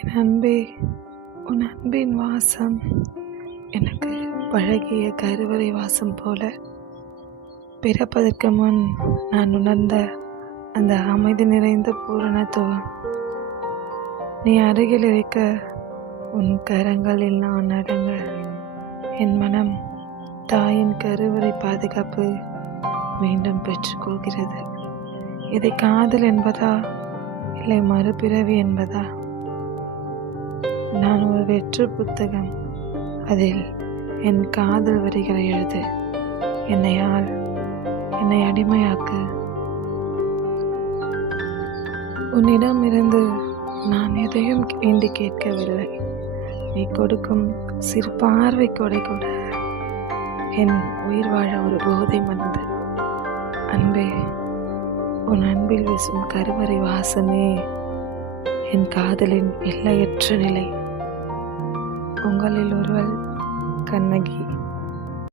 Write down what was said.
என் அன்பே, உன் அன்பின் வாசம் எனக்கு பழகிய கருவறை வாசம் போல. பிறப்பதற்கு முன் நான் உணர்ந்த அந்த அமைதி நிறைந்த பூரணத்துவம். நீ அருகில் இருக்க உன் கரங்களில் நான் அடங்க என் மனம் தாயின் கருவறை பாதுகாப்பு மீண்டும் பெற்றுக்கொள்கிறது. இதை காதல் என்பதா இல்லை மறுபிறவி என்பதா? நான் ஒரு வெற்று புத்தகம், அதில் என் காதல் வரிகளை எழுது. என்னை அடிமையாக்கு. உன்னிடமிருந்து நான் எதையும் வேண்டி கேட்கவில்லை. நீ கொடுக்கும் சிறு பார்வை கொடை கூட என் உயிர் வாழ ஒரு போதை மருந்து. அன்பே, உன் அன்பில் வீசும் கருவறை வாசமே என் காதலின் எல்லையற்ற நிலை. உங்களில் ஒருவள், கண்ணகி.